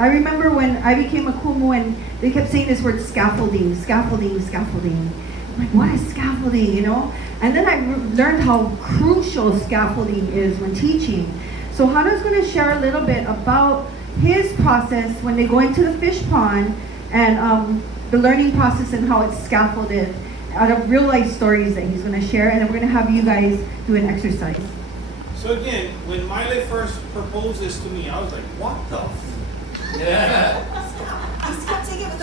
I remember when I became a kumu and they kept saying this word scaffolding, scaffolding, scaffolding. I'm like, what is scaffolding, you know? And then I learned how crucial scaffolding is when teaching. So Hano's going to share a little bit about his process when they go into the fish pond and the learning process and how it's scaffolded out of real life stories that he's going to share. And then we're going to have you guys do an exercise. So again, when Maile first proposed this to me, I was like, what the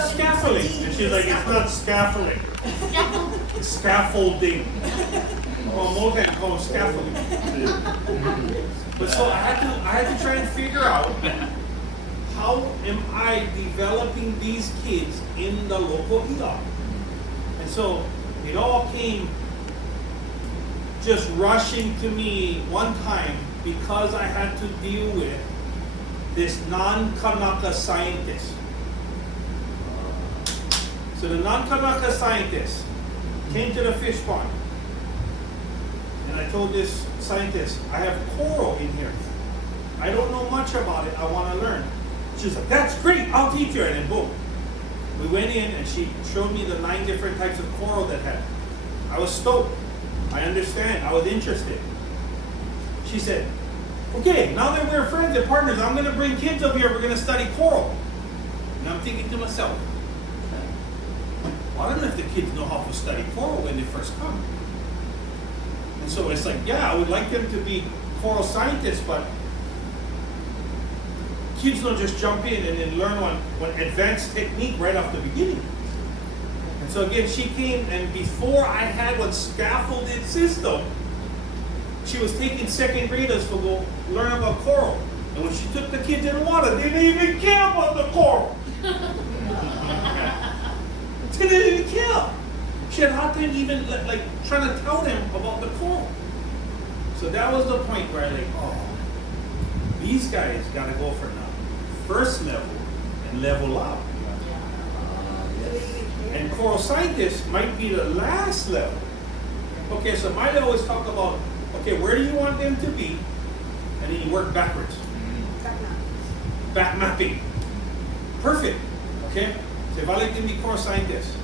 scaffolding. And she's like, it's not scaffolding. It's scaffolding. Well, most people call it scaffolding. But so I had to try and figure out how am I developing these kids in the local ER. And so it all came just rushing to me one time because I had to deal with this non-Kanaka scientist. So the non-Kanaka scientist came to the fish pond. And I told this scientist, I have coral in here. I don't know much about it, I want to learn. She's like, that's great, I'll teach you. And then boom. We went in and she showed me the 9 different types of coral that had. I was stoked. I understand, I was interested. She said, okay, now that we're friends and partners, I'm going to bring kids up here, we're going to study coral. And I'm thinking to myself, well, I don't know if the kids know how to study coral when they first come. And so it's like, yeah, I would like them to be coral scientists, but kids don't just jump in and then learn one advanced technique right off the beginning. And so again, she came, and before I had one scaffolded system, she was taking 2nd graders to go learn about coral. And when she took the kids in the water, they didn't even care about the coral. They didn't even care. She had a hard time even like trying to tell them about the coral. So that was the point where I like, oh, these guys got to go for now first level and level up. And coral scientists might be the last level. Okay, so Maile always talk about, okay, where do you want them to be? And then you work backwards. Back mapping. Perfect. Okay? So if I like them to be coral scientists,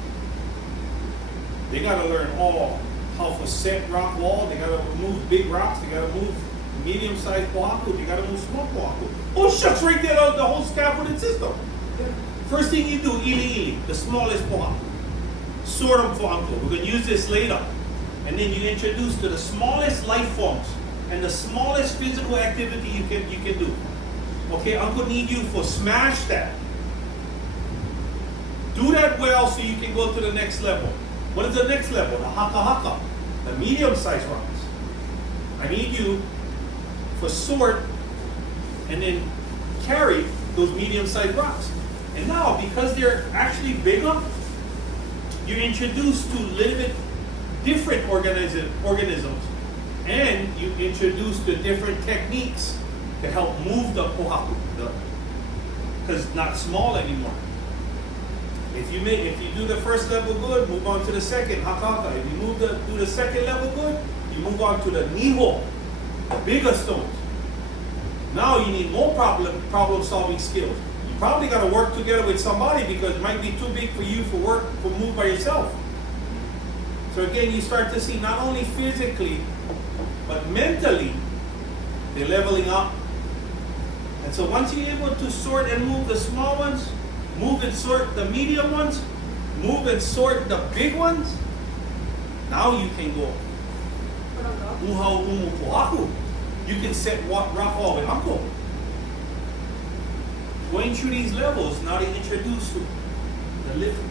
they got to learn all how to set rock wall, they got to move big rocks, they got to move medium-sized pohaku, they got to move small pohaku. Oh shucks, right there, the whole scaffolding system. First thing you do, ili, the smallest pohaku. Sort them for uncle. We're going to use this later. And then you introduce to the smallest life forms and the smallest physical activity you can do. Okay, uncle need you for smash that. Do that well so you can go to the next level. What is the next level? The haka, the medium-sized rocks. I need you for sort and then carry those medium-sized rocks. And now, because they're actually bigger, you're introduced to a little bit different organisms, and you introduce the different techniques to help move the pohaku, because it's not small anymore. If you do the first level good, move on to the second, hakaka. If you do the second level good, you move on to the niho, the bigger stones. Now you need more problem solving skills. You probably got to work together with somebody because it might be too big for you for move by yourself. So again, you start to see not only physically, but mentally, they're leveling up. And so once you're able to sort and move the small ones, move and sort the medium ones, move and sort the big ones, now you can go uha umu pohaku. You can set rock wall with uncle. Going through these levels, now they introduce the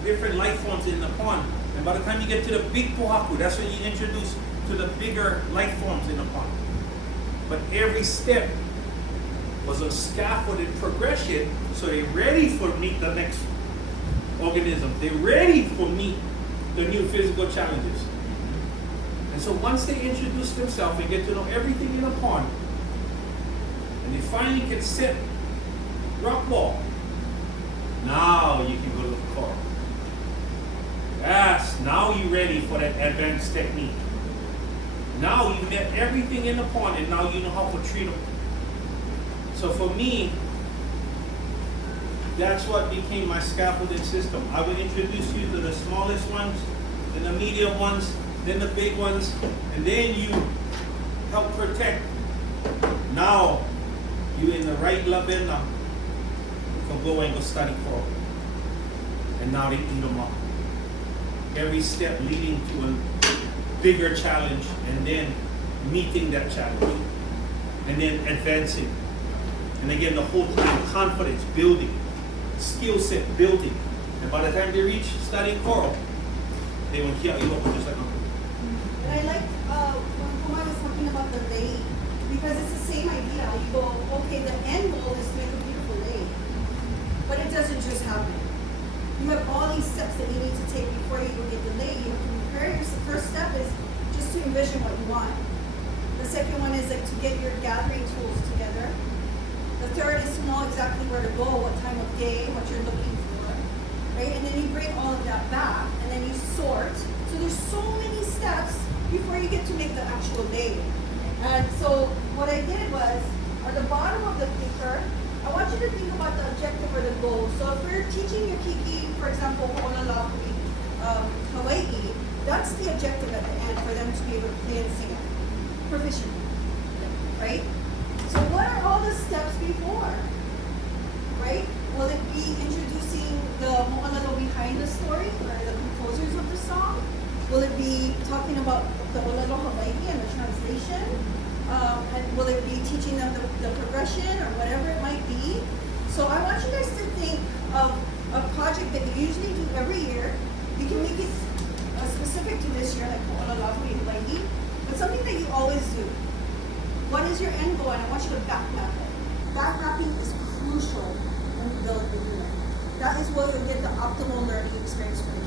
different life forms in the pond. And by the time you get to the big pohaku, that's when you introduce to the bigger life forms in the pond. But every step was a scaffolded progression, so they're ready for meet the next organism. They're ready for meet the new physical challenges. And so once they introduce themselves and get to know everything in the pond, and they finally can set rock wall, now you can go to the coral. Yes, now you're ready for that advanced technique. Now you've met everything in the pond, and now you know how to treat them. So for me, That's what became my scaffolding system. I would introduce you to the smallest ones, then the medium ones, then the big ones, and then you help protect. Now, you in the right level now. You can go and go study for. And now they eat them up. Every step leading to a bigger challenge, and then meeting that challenge, and then advancing. And again, the whole time, confidence building, skill set building. And by the time they reach studying coral, they will hear you up just like Uncle. And I like when Kumar was talking about the lei, because it's the same idea. You go, okay, the end goal is to make a beautiful lei, but it doesn't just happen. You have all these steps that you need to take before you go get the lei. You have to prepare yourself. The first step is just to envision what you want. The second one is like to get your gathering tools together. The third is to know exactly where to go, what time of day, what you're looking for, right? And then you bring all of that back, and then you sort. So there's so many steps before you get to make the actual lei. And so what I did was, at the bottom of the paper, I want you to think about the objective or the goal. So if we're teaching your kiki, for example, Ho'olalahui, Hawaii, that's the objective at the end for them to be able to play and sing it proficiently, right? So what are all the steps before, right? Will it be introducing the mo'olelo behind the story or the composers of the song? Will it be talking about the Olelo Hawaii and the translation? And will it be teaching them the progression or whatever it might be? So I want you guys to think of a project that you usually do every year. You can make it specific to this year, like Olelahui Hawaii, but something that you always do. What is your end goal? And I want you to back map it. Back mapping is crucial when you build the unit. That is where you'll get the optimal learning experience for you.